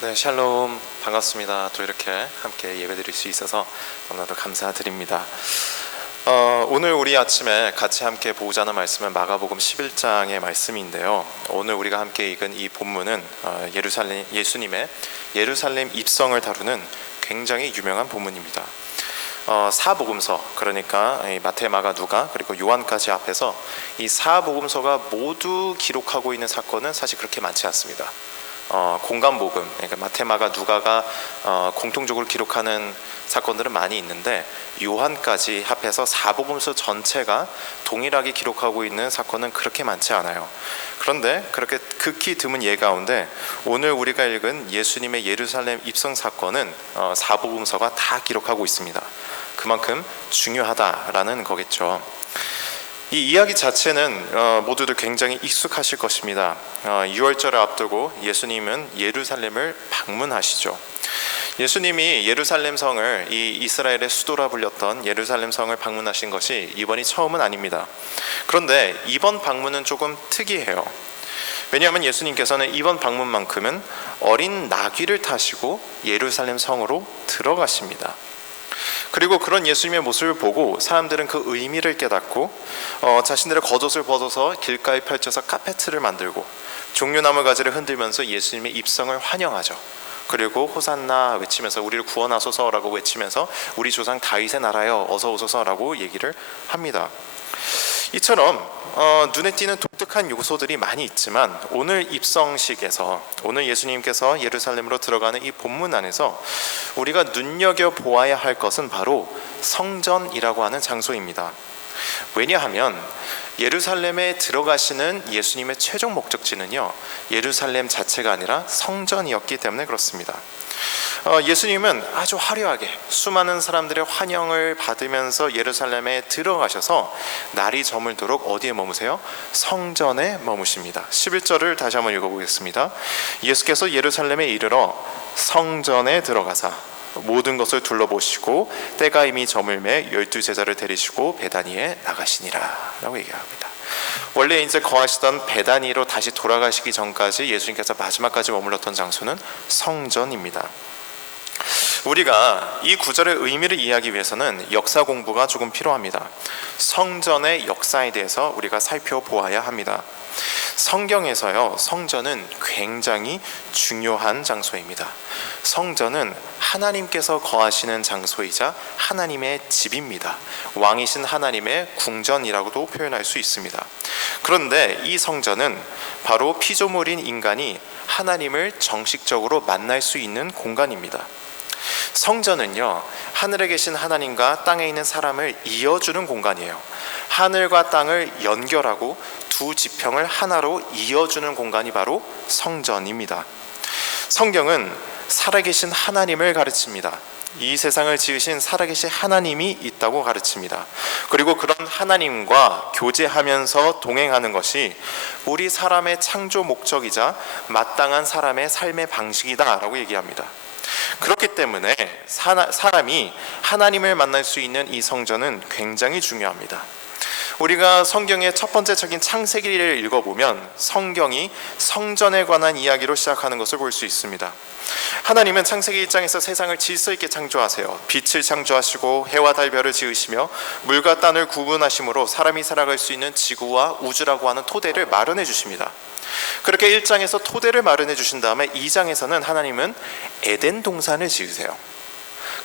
네, 샬롬 반갑습니다. 또 이렇게 함께 예배드릴 수 있어서 너무나도 감사드립니다. 오늘 우리 아침에 같이 함께 보고자 하는 말씀은 마가복음 11장의 말씀인데요. 오늘 우리가 함께 읽은 이 본문은 예수님의 예루살렘 입성을 다루는 굉장히 유명한 본문입니다. 사복음서, 그러니까 마태, 마가, 누가 그리고 요한까지 앞에서 이 사복음서가 모두 기록하고 있는 사건은 사실 그렇게 많지 않습니다. 공간복음, 그러니까 마태, 마가, 누가가 공통적으로 기록하는 사건들은 많이 있는데 요한까지 합해서 사복음서 전체가 동일하게 기록하고 있는 사건은 그렇게 많지 않아요. 그런데 그렇게 극히 드문 예 가운데 오늘 우리가 읽은 예수님의 예루살렘 입성 사건은 사복음서가 다 기록하고 있습니다. 그만큼 중요하다라는 거겠죠. 이 이야기 자체는 모두들 굉장히 익숙하실 것입니다. 6월절을 앞두고 예수님은 예루살렘을 방문하시죠. 예수님이 예루살렘 성을, 이 이스라엘의 수도라 불렸던 예루살렘 성을 방문하신 것이 이번이 처음은 아닙니다. 그런데 이번 방문은 조금 특이해요. 왜냐하면 예수님께서는 이번 방문만큼은 어린 나귀를 타시고 예루살렘 성으로 들어가십니다. 그리고 그런 예수님의 모습을 보고 사람들은 그 의미를 깨닫고 자신들의 겉옷을 벗어서 길가에 펼쳐서 카페트를 만들고 종려나무 가지를 흔들면서 예수님의 입성을 환영하죠. 그리고 호산나 외치면서 우리를 구원하소서라고 외치면서 우리 조상 다윗의 나라여 어서 오소서라고 얘기를 합니다. 이처럼 눈에 띄는 독특한 요소들이 많이 있지만 오늘 입성식에서, 오늘 예수님께서 예루살렘으로 들어가는 이 본문 안에서 우리가 눈여겨보아야 할 것은 바로 성전이라고 하는 장소입니다. 왜냐하면 예루살렘에 들어가시는 예수님의 최종 목적지는요, 예루살렘 자체가 아니라 성전이었기 때문에 그렇습니다. 예수님은 아주 화려하게 수많은 사람들의 환영을 받으면서 예루살렘에 들어가셔서 날이 저물도록 어디에 머무세요? 성전에 머무십니다. 11절을 다시 한번 읽어보겠습니다. 예수께서 예루살렘에 이르러 성전에 들어가사 모든 것을 둘러보시고 때가 이미 저물매 12제자를 데리시고 베다니에 나가시니라 라고 얘기합니다. 원래 이제 거하시던 베다니로 다시 돌아가시기 전까지 예수님께서 마지막까지 머물렀던 장소는 성전입니다. 우리가 이 구절의 의미를 이해하기 위해서는 역사 공부가 조금 필요합니다. 성전의 역사에 대해서 우리가 살펴보아야 합니다. 성경에서요, 성전은 굉장히 중요한 장소입니다. 성전은 하나님께서 거하시는 장소이자 하나님의 집입니다. 왕이신 하나님의 궁전이라고도 표현할 수 있습니다. 그런데 이 성전은 바로 피조물인 인간이 하나님을 정식적으로 만날 수 있는 공간입니다. 성전은요, 하늘에 계신 하나님과 땅에 있는 사람을 이어주는 공간이에요. 하늘과 땅을 연결하고 두 지평을 하나로 이어주는 공간이 바로 성전입니다. 성경은 살아계신 하나님을 가르칩니다. 이 세상을 지으신 살아계신 하나님이 있다고 가르칩니다. 그리고 그런 하나님과 교제하면서 동행하는 것이 우리 사람의 창조 목적이자 마땅한 사람의 삶의 방식이다라고 얘기합니다. 그렇기 때문에 사람이 하나님을 만날 수 있는 이 성전은 굉장히 중요합니다. 우리가 성경의 첫 번째 책인 창세기를 읽어보면 성경이 성전에 관한 이야기로 시작하는 것을 볼 수 있습니다. 하나님은 창세기 1장에서 세상을 질서 있게 창조하세요. 빛을 창조하시고 해와 달 별을 지으시며 물과 땅을 구분하심으로 사람이 살아갈 수 있는 지구와 우주라고 하는 토대를 마련해 주십니다. 그렇게 1장에서 토대를 마련해 주신 다음에 2장에서는 하나님은 에덴 동산을 지으세요.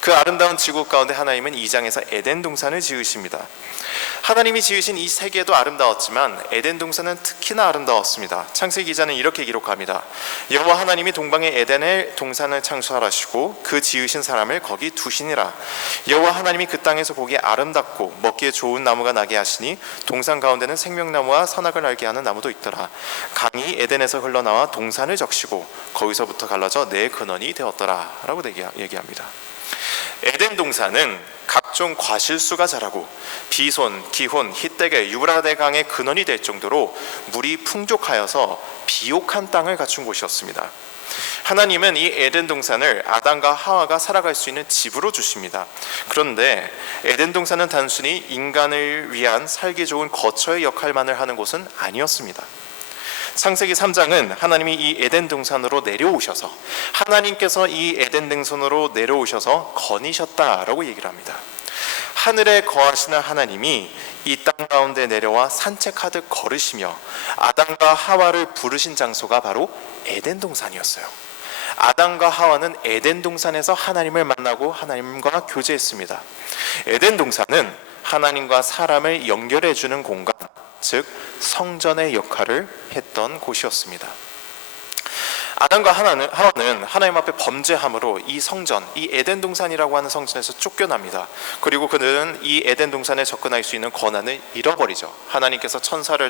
그 아름다운 지구 가운데 하나님은 2장에서 에덴 동산을 지으십니다. 하나님이 지으신 이 세계도 아름다웠지만 에덴 동산은 특히나 아름다웠습니다. 창세기 기자는 이렇게 기록합니다. 여호와 하나님이 동방의 에덴의 동산을 창조하시고 그 지으신 사람을 거기 두시니라. 여호와 하나님이 그 땅에서 보기에 아름답고 먹기에 좋은 나무가 나게 하시니 동산 가운데는 생명나무와 선악을 알게 하는 나무도 있더라. 강이 에덴에서 흘러나와 동산을 적시고 거기서부터 갈라져 네 근원이 되었더라 라고 얘기합니다. 에덴 동산은 각종 과실수가 자라고 비손, 기혼, 히데겔, 유브라데 강의 근원이 될 정도로 물이 풍족하여서 비옥한 땅을 갖춘 곳이었습니다. 하나님은 이 에덴 동산을 아담과 하와가 살아갈 수 있는 집으로 주십니다. 그런데 에덴 동산은 단순히 인간을 위한 살기 좋은 거처의 역할만을 하는 곳은 아니었습니다. 창세기 3장은 하나님이 이 에덴 동산으로 내려오셔서 하나님께서 이 에덴 동산으로 내려오셔서 거니셨다라고 얘기를 합니다. 하늘에 거하시는 하나님이 이 땅 가운데 내려와 산책하듯 걸으시며 아담과 하와를 부르신 장소가 바로 에덴 동산이었어요. 아담과 하와는 에덴 동산에서 하나님을 만나고 하나님과 교제했습니다. 에덴 동산은 하나님과 사람을 연결해 주는 공간, 즉 성전의 역할을 했던 곳이었습니다. 아담과 하와는 하나님 앞에 범죄함으로 이 성전, 이 에덴 동산이라고 하는 성전에서 쫓겨납니다. 그리고 그는 이 에덴 동산에 접근할 수 있는 권한을 잃어버리죠. 하나님께서 천사를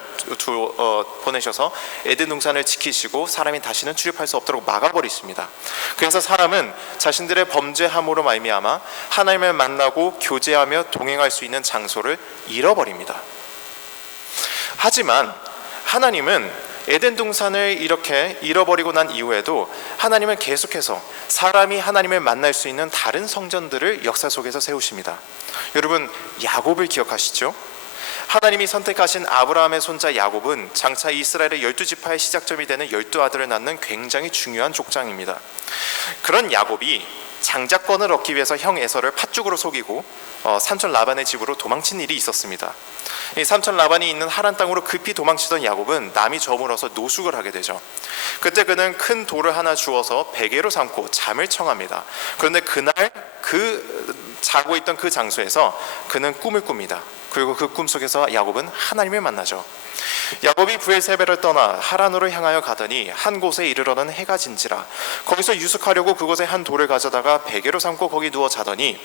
보내셔서 에덴 동산을 지키시고 사람이 다시는 출입할 수 없도록 막아버리십니다. 그래서 사람은 자신들의 범죄함으로 말미암아 하나님을 만나고 교제하며 동행할 수 있는 장소를 잃어버립니다. 하지만 하나님은 에덴 동산을 이렇게 잃어버리고 난 이후에도 하나님은 계속해서 사람이 하나님을 만날 수 있는 다른 성전들을 역사 속에서 세우십니다. 여러분, 야곱을 기억하시죠? 하나님이 선택하신 아브라함의 손자 야곱은 장차 이스라엘의 12지파의 시작점이 되는 12아들을 낳는 굉장히 중요한 족장입니다. 그런 야곱이 장자권을 얻기 위해서 형 에서를 팥죽으로 속이고 삼촌 라반의 집으로 도망친 일이 있었습니다. 이 삼촌 라반이 있는 하란 땅으로 급히 도망치던 야곱은 남이 저물어서 노숙을 하게 되죠. 그때 그는 큰 돌을 하나 주워서 베개로 삼고 잠을 청합니다. 그런데 그날 자고 있던 그 장소에서 그는 꿈을 꿉니다. 그리고 그 꿈 속에서 야곱은 하나님을 만나죠. 야곱이 브엘세바를 떠나 하란으로 향하여 가더니 한 곳에 이르러는 해가 진지라. 거기서 유숙하려고 그곳에 한 돌을 가져다가 베개로 삼고 거기 누워 자더니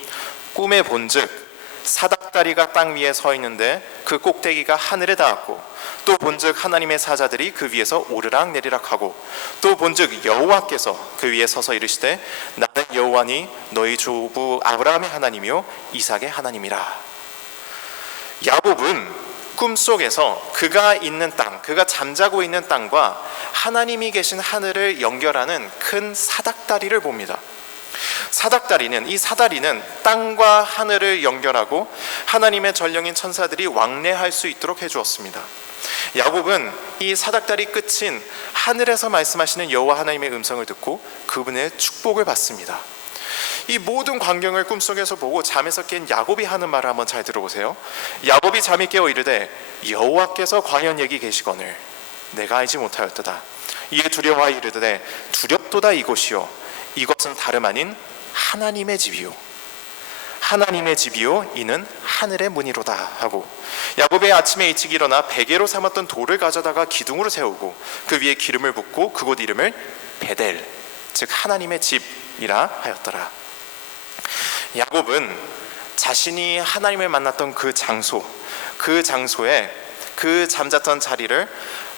꿈에 본즉 사닥다리가 땅 위에 서 있는데 그 꼭대기가 하늘에 닿았고, 또 본즉 하나님의 사자들이 그 위에서 오르락 내리락 하고, 또 본즉 여호와께서 그 위에 서서 이르시되 나는 여호와니 너희 조부 아브라함의 하나님이요 이삭의 하나님이라. 야곱은 꿈속에서 그가 있는 땅, 그가 잠자고 있는 땅과 하나님이 계신 하늘을 연결하는 큰 사닥다리를 봅니다. 이 사다리는 땅과 하늘을 연결하고 하나님의 전령인 천사들이 왕래할 수 있도록 해주었습니다. 야곱은 이 사닥다리 끝인 하늘에서 말씀하시는 여호와 하나님의 음성을 듣고 그분의 축복을 받습니다. 이 모든 광경을 꿈속에서 보고 잠에서 깬 야곱이 하는 말을 한번 잘 들어보세요. 야곱이 잠이 깨어 이르되 여호와께서 과연 여기 계시거늘 내가 알지 못하였도다. 이에 두려워하여 이르되 두렵도다. 이곳이요 이것은 다름 아닌 하나님의 집이요 이는 하늘의 문이로다 하고, 야곱의 아침에 일찍 일어나 베개로 삼았던 돌을 가져다가 기둥으로 세우고 그 위에 기름을 붓고 그곳 이름을 베델, 즉 하나님의 집이라 하였더라. 야곱은 자신이 하나님을 만났던 그 장소에 그 잠잤던 자리를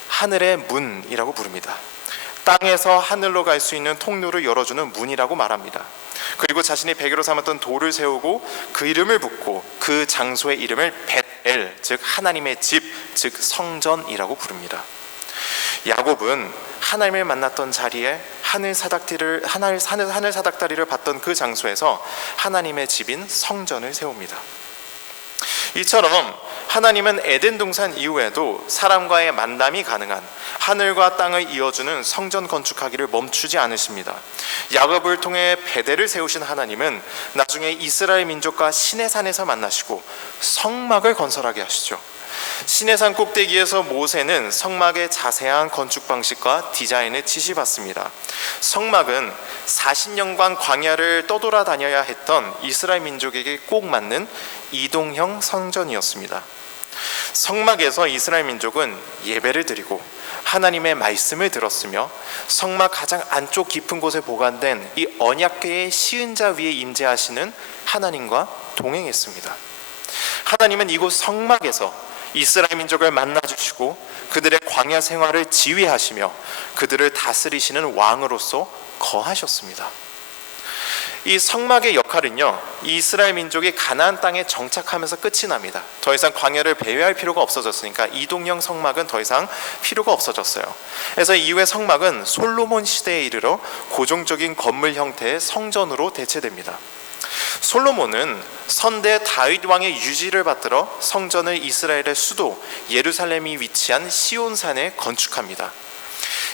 하늘의 문이라고 부릅니다. 땅에서 하늘로 갈 수 있는 통로를 열어주는 문이라고 말합니다. 그리고 자신이 베개로 삼았던 돌을 세우고 그 이름을 붙고 그 장소의 이름을 벳엘, 즉 하나님의 집, 즉 성전이라고 부릅니다. 야곱은 하나님을 만났던 자리에 하늘 사닥다리를 받던 그 장소에서 하나님의 집인 성전을 세웁니다. 이처럼 하나님은 에덴 동산 이후에도 사람과의 만남이 가능한 하늘과 땅을 이어주는 성전 건축하기를 멈추지 않으십니다. 야곱을 통해 베델을 세우신 하나님은 나중에 이스라엘 민족과 시내산에서 만나시고 성막을 건설하게 하시죠. 시내산 꼭대기에서 모세는 성막의 자세한 건축 방식과 디자인을 지시받습니다. 성막은 40년간 광야를 떠돌아다녀야 했던 이스라엘 민족에게 꼭 맞는 이동형 성전이었습니다. 성막에서 이스라엘 민족은 예배를 드리고 하나님의 말씀을 들었으며 성막 가장 안쪽 깊은 곳에 보관된 이 언약궤의 시은자 위에 임재하시는 하나님과 동행했습니다. 하나님은 이곳 성막에서 이스라엘 민족을 만나주시고 그들의 광야 생활을 지휘하시며 그들을 다스리시는 왕으로서 거하셨습니다. 이 성막의 역할은요, 이스라엘 민족이 가나안 땅에 정착하면서 끝이 납니다. 더 이상 광야를 배회할 필요가 없어졌으니까 이동형 성막은 더 이상 필요가 없어졌어요. 그래서 이후에 성막은 솔로몬 시대에 이르러 고정적인 건물 형태의 성전으로 대체됩니다. 솔로몬은 선대 다윗 왕의 유지를 받들어 성전을 이스라엘의 수도 예루살렘이 위치한 시온산에 건축합니다.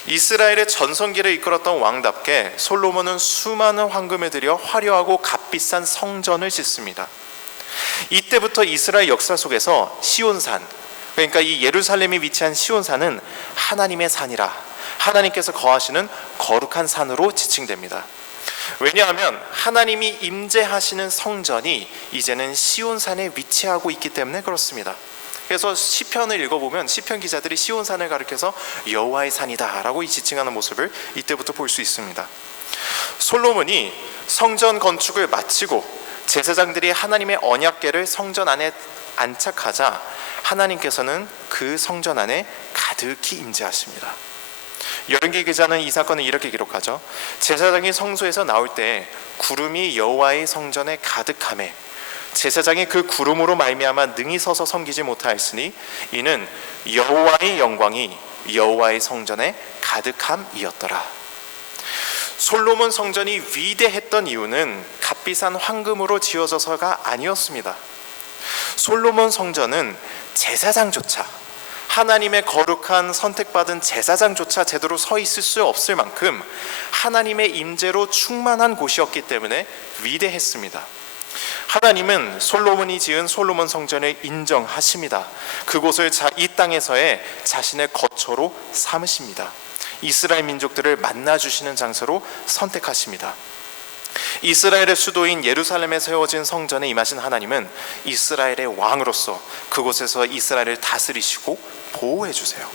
이스라엘의 전성기를 이끌었던 왕답게 솔로몬은 수많은 황금을 들여 화려하고 값비싼 성전을 짓습니다. 이때부터 이스라엘 역사 속에서 시온산, 그러니까 이 예루살렘이 위치한 시온산은 하나님의 산이라, 하나님께서 거하시는 거룩한 산으로 지칭됩니다. 왜냐하면 하나님이 임재하시는 성전이 이제는 시온산에 위치하고 있기 때문에 그렇습니다. 그래서 시편을 읽어보면 시편 기자들이 시온산을 가리켜서 여호와의 산이다 라고 지칭하는 모습을 이때부터 볼 수 있습니다. 솔로몬이 성전 건축을 마치고 제사장들이 하나님의 언약궤를 성전 안에 안착하자 하나님께서는 그 성전 안에 가득히 임재하십니다. 열왕기 기자는 이 사건을 이렇게 기록하죠. 제사장이 성소에서 나올 때 구름이 여호와의 성전에 가득하매 제사장이 그 구름으로 말미암아 능히 서서 섬기지 못하였으니 이는 여호와의 영광이 여호와의 성전에 가득함이었더라. 솔로몬 성전이 위대했던 이유는 값비싼 황금으로 지어져서가 아니었습니다. 솔로몬 성전은 제사장조차, 하나님의 거룩한 선택받은 제사장조차 제대로 서 있을 수 없을 만큼 하나님의 임재로 충만한 곳이었기 때문에 위대했습니다. 하나님은 솔로몬이 지은 솔로몬 성전을 인정하십니다. 그곳을 이 땅에서의 자신의 거처로 삼으십니다. 이스라엘 민족들을 만나주시는 장소로 선택하십니다. 이스라엘의 수도인 예루살렘에 세워진 성전에 임하신 하나님은 이스라엘의 왕으로서 그곳에서 이스라엘을 다스리시고 보호해 주세요.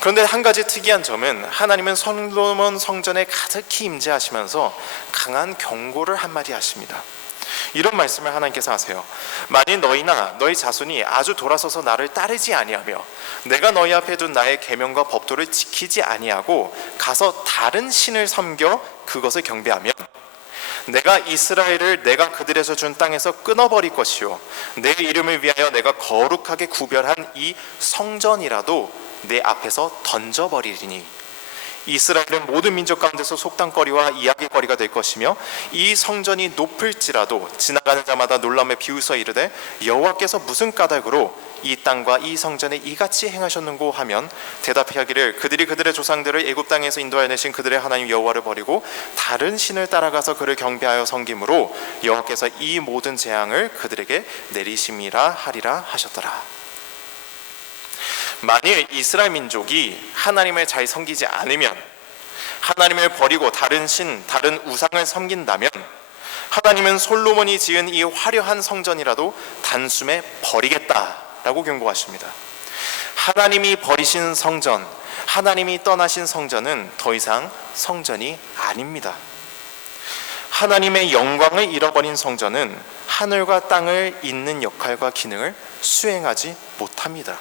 그런데 한 가지 특이한 점은 하나님은 솔로몬 성전에 가득히 임재하시면서 강한 경고를 한마디 하십니다. 이런 말씀을 하나님께서 하세요. 만일 너희나 너희 자손이 아주 돌아서서 나를 따르지 아니하며 내가 너희 앞에 둔 나의 계명과 법도를 지키지 아니하고 가서 다른 신을 섬겨 그것을 경배하면 내가 이스라엘을 내가 그들에서 준 땅에서 끊어버릴 것이요 내 이름을 위하여 내가 거룩하게 구별한 이 성전이라도 내 앞에서 던져버리리니 이스라엘은 모든 민족 가운데서 속담거리와 이야기거리가 될 것이며 이 성전이 높을지라도 지나가는 자마다 놀람에 비웃어 이르되 여호와께서 무슨 까닭으로 이 땅과 이 성전에 이같이 행하셨는고 하면 대답하기를 그들이 그들의 조상들을 애굽 땅에서 인도하여 내신 그들의 하나님 여호와를 버리고 다른 신을 따라가서 그를 경배하여 섬김으로 여호와께서 이 모든 재앙을 그들에게 내리심이라 하리라 하셨더라. 만일 이스라엘 민족이 하나님을 잘 섬기지 않으면, 하나님을 버리고 다른 신, 다른 우상을 섬긴다면 하나님은 솔로몬이 지은 이 화려한 성전이라도 단숨에 버리겠다라고 경고하십니다. 하나님이 버리신 성전, 하나님이 떠나신 성전은 더 이상 성전이 아닙니다. 하나님의 영광을 잃어버린 성전은 하늘과 땅을 잇는 역할과 기능을 수행하지 못합니다.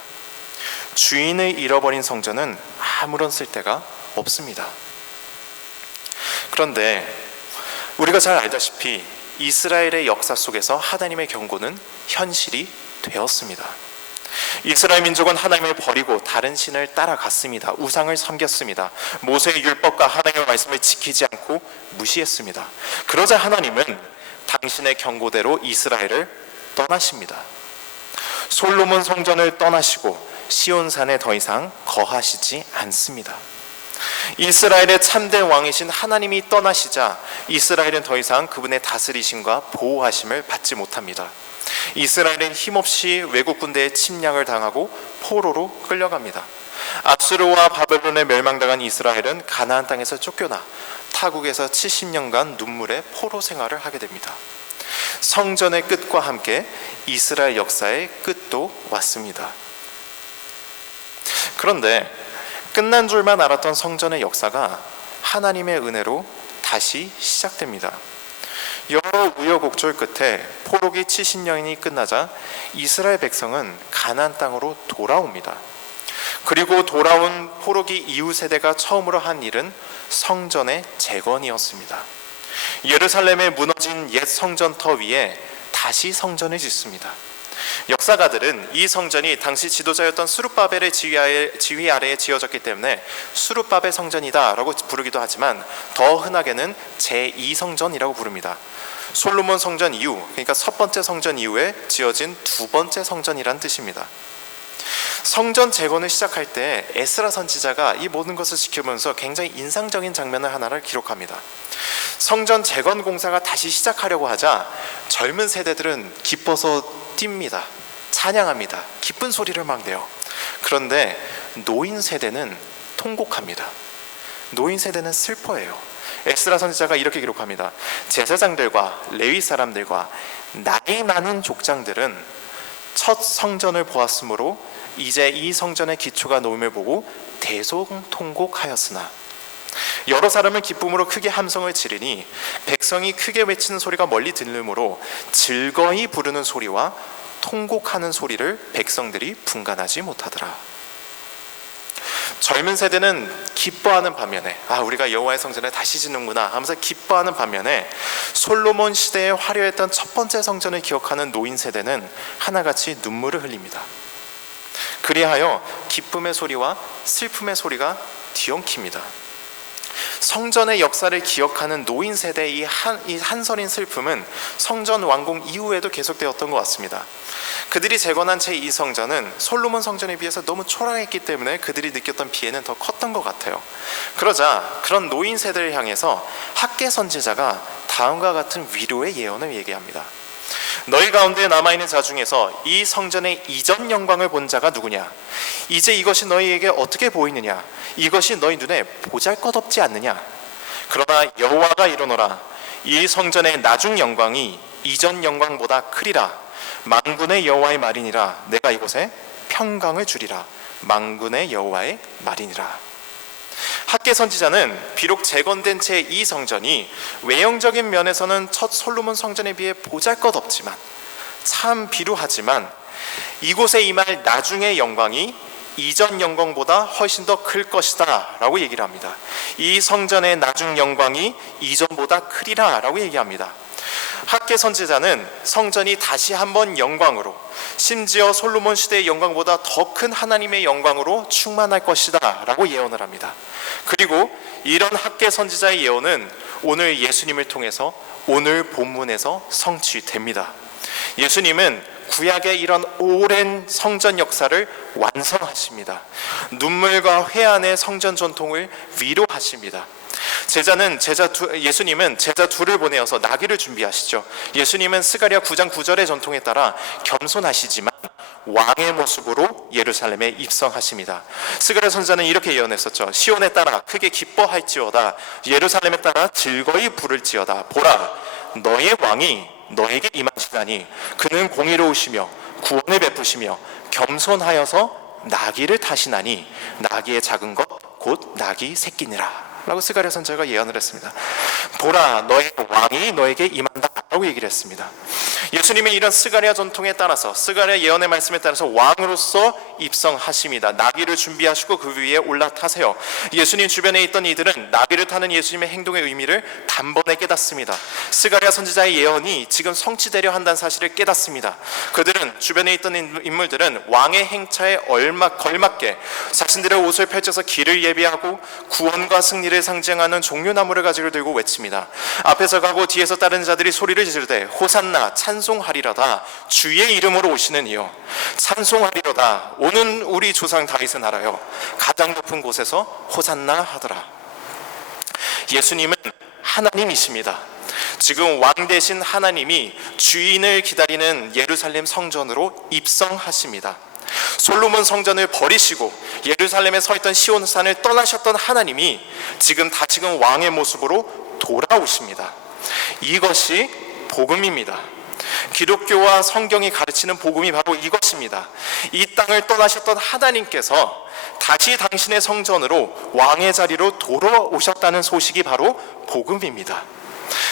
주인을 잃어버린 성전은 아무런 쓸데가 없습니다. 그런데 우리가 잘 알다시피 이스라엘의 역사 속에서 하나님의 경고는 현실이 되었습니다. 이스라엘 민족은 하나님을 버리고 다른 신을 따라갔습니다. 우상을 섬겼습니다. 모세의 율법과 하나님의 말씀을 지키지 않고 무시했습니다. 그러자 하나님은 당신의 경고대로 이스라엘을 떠나십니다. 솔로몬 성전을 떠나시고 시온산에 더 이상 거하시지 않습니다. 이스라엘의 참된 왕이신 하나님이 떠나시자 이스라엘은 더 이상 그분의 다스리심과 보호하심을 받지 못합니다. 이스라엘은 힘없이 외국 군대의 침략을 당하고 포로로 끌려갑니다. 아수르와 바벨론에 멸망당한 이스라엘은 가나안 땅에서 쫓겨나 타국에서 70년간 눈물의 포로 생활을 하게 됩니다. 성전의 끝과 함께 이스라엘 역사의 끝도 왔습니다. 그런데 끝난 줄만 알았던 성전의 역사가 하나님의 은혜로 다시 시작됩니다. 여러 우여곡절 끝에 포로기 70년이 끝나자 이스라엘 백성은 가나안 땅으로 돌아옵니다. 그리고 돌아온 포로기 이후 세대가 처음으로 한 일은 성전의 재건이었습니다. 예루살렘에 무너진 옛 성전터 위에 다시 성전을 짓습니다. 역사가들은 이 성전이 당시 지도자였던 스룹바벨의 지휘 아래에 지어졌기 때문에 스룹바벨 성전이다 라고 부르기도 하지만 더 흔하게는 제2성전이라고 부릅니다. 솔로몬 성전 이후, 그러니까 첫 번째 성전 이후에 지어진 두 번째 성전이란 뜻입니다. 성전 재건을 시작할 때 에스라 선지자가 이 모든 것을 지켜보면서 굉장히 인상적인 장면을 하나를 기록합니다. 성전 재건 공사가 다시 시작하려고 하자 젊은 세대들은 기뻐서 뜁니다. 찬양합니다. 기쁜 소리를 막 내요. 그런데 노인 세대는 통곡합니다. 노인 세대는 슬퍼해요. 에스라 선지자가 이렇게 기록합니다. 제사장들과 레위 사람들과 나이 많은 족장들은 첫 성전을 보았으므로 이제 이 성전의 기초가 놓임을 보고 대성통곡하였으나 여러 사람은 기쁨으로 크게 함성을 지르니 백성이 크게 외치는 소리가 멀리 들리므로 즐거이 부르는 소리와 통곡하는 소리를 백성들이 분간하지 못하더라. 젊은 세대는 기뻐하는 반면에 우리가 여호와의 성전을 다시 짓는구나 하면서 기뻐하는 반면에 솔로몬 시대에 화려했던 첫 번째 성전을 기억하는 노인 세대는 하나같이 눈물을 흘립니다. 그리하여 기쁨의 소리와 슬픔의 소리가 뒤엉킵니다. 성전의 역사를 기억하는 노인 세대의 이 한서린 슬픔은 성전 완공 이후에도 계속되었던 것 같습니다. 그들이 재건한 제2 성전은 솔로몬 성전에 비해서 너무 초라했기 때문에 그들이 느꼈던 피해는 더 컸던 것 같아요. 그러자 그런 노인 세대를 향해서 학개 선지자가 다음과 같은 위로의 예언을 얘기합니다. 너희 가운데 남아있는 자 중에서 이 성전의 이전 영광을 본 자가 누구냐? 이제 이것이 너희에게 어떻게 보이느냐? 이것이 너희 눈에 보잘것없지 않느냐? 그러나 여호와가 이르노라. 이 성전의 나중 영광이 이전 영광보다 크리라. 만군의 여호와의 말이니라. 내가 이곳에 평강을 주리라. 만군의 여호와의 말이니라. 학개 선지자는 비록 재건된 제2 성전이 외형적인 면에서는 첫 솔로몬 성전에 비해 보잘것없지만 참 비루하지만 이곳에 임할 나중의 영광이 이전 영광보다 훨씬 더 클 것이다 라고 얘기를 합니다. 이 성전의 나중 영광이 이전보다 크리라 라고 얘기합니다. 학개 선지자는 성전이 다시 한번 영광으로, 심지어 솔로몬 시대의 영광보다 더 큰 하나님의 영광으로 충만할 것이다 라고 예언을 합니다. 그리고 이런 학개 선지자의 예언은 오늘 예수님을 통해서 오늘 본문에서 성취됩니다. 예수님은 구약의 이런 오랜 성전 역사를 완성하십니다. 눈물과 회한의 성전 전통을 위로하십니다. 예수님은 제자 둘을 보내어서 나귀를 준비하시죠. 예수님은 스가랴 9장 9절의 전통에 따라 겸손하시지만 왕의 모습으로 예루살렘에 입성하십니다. 스가랴 선지자는 이렇게 예언했었죠. 시온에 따라 크게 기뻐할지어다. 예루살렘에 따라 즐거이 부를지어다. 보라, 너의 왕이 너에게 임하시다니 그는 공의로우시며 구원을 베푸시며 겸손하여서 나귀를 타시나니 나귀의 작은 것 곧 나귀 새끼니라 라고 스가랴 선지자가 예언을 했습니다. 보라, 너의 왕이 너에게 임한다 라고 얘기를 했습니다. 예수님은 이런 스가랴 전통에 따라서, 스가랴 예언의 말씀에 따라서 왕으로서 입성하십니다. 나귀를 준비하시고 그 위에 올라타세요. 예수님 주변에 있던 이들은 나귀를 타는 예수님의 행동의 의미를 단번에 깨닫습니다. 스가랴 선지자의 예언이 지금 성취되려 한다는 사실을 깨닫습니다. 그들은, 주변에 있던 인물들은 왕의 행차에 걸맞게 자신들의 옷을 펼쳐서 길을 예비하고 구원과 승리를 상징하는 종려나무를 가지고 들고 외칩니다. 앞에서 가고 뒤에서 따르는 자들이 소리를 지르되 호산나, 찬송하리로다. 주의 이름으로 오시는 이여 찬송하리로다. 오는 우리 조상 다윗의 나라여 가장 높은 곳에서 호산나 하더라. 예수님은 하나님이십니다. 지금 왕 대신 하나님이 주인을 기다리는 예루살렘 성전으로 입성하십니다. 솔로몬 성전을 버리시고 예루살렘에 서 있던 시온산을 떠나셨던 하나님이 지금 다시금 왕의 모습으로 돌아오십니다. 이것이 복음입니다. 기독교와 성경이 가르치는 복음이 바로 이것입니다. 이 땅을 떠나셨던 하나님께서 다시 당신의 성전으로 왕의 자리로 돌아오셨다는 소식이 바로 복음입니다.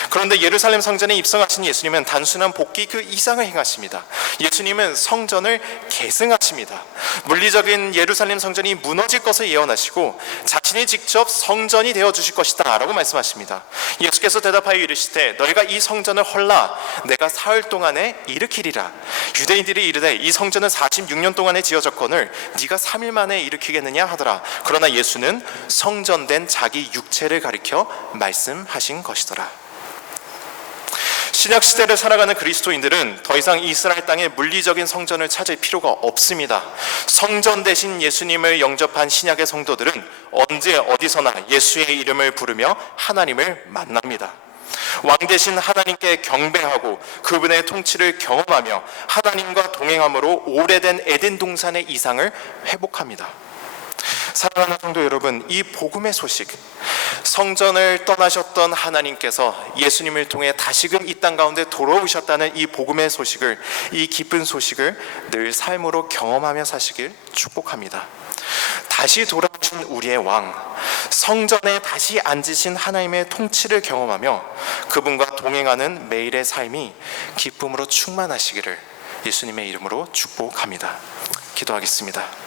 그런데 예루살렘 성전에 입성하신 예수님은 단순한 복귀 그 이상을 행하십니다. 예수님은 성전을 계승하십니다. 물리적인 예루살렘 성전이 무너질 것을 예언하시고 자신이 직접 성전이 되어주실 것이다 라고 말씀하십니다. 예수께서 대답하여 이르시되 너희가 이 성전을 헐라 내가 사흘 동안에 일으키리라. 유대인들이 이르되 이 성전은 46년 동안에 지어졌거늘 네가 3일 만에 일으키겠느냐 하더라. 그러나 예수는 성전된 자기 육체를 가리켜 말씀하신 것이더라. 신약 시대를 살아가는 그리스도인들은 더 이상 이스라엘 땅에 물리적인 성전을 찾을 필요가 없습니다. 성전 대신 예수님을 영접한 신약의 성도들은 언제 어디서나 예수의 이름을 부르며 하나님을 만납니다. 왕 대신 하나님께 경배하고 그분의 통치를 경험하며 하나님과 동행함으로 오래된 에덴 동산의 이상을 회복합니다. 사랑하는 성도 여러분, 이 복음의 소식, 성전을 떠나셨던 하나님께서 예수님을 통해 다시금 이 땅 가운데 돌아오셨다는 이 복음의 소식을, 이 기쁜 소식을 늘 삶으로 경험하며 사시길 축복합니다. 다시 돌아오신 우리의 왕, 성전에 다시 앉으신 하나님의 통치를 경험하며 그분과 동행하는 매일의 삶이 기쁨으로 충만하시기를 예수님의 이름으로 축복합니다. 기도하겠습니다.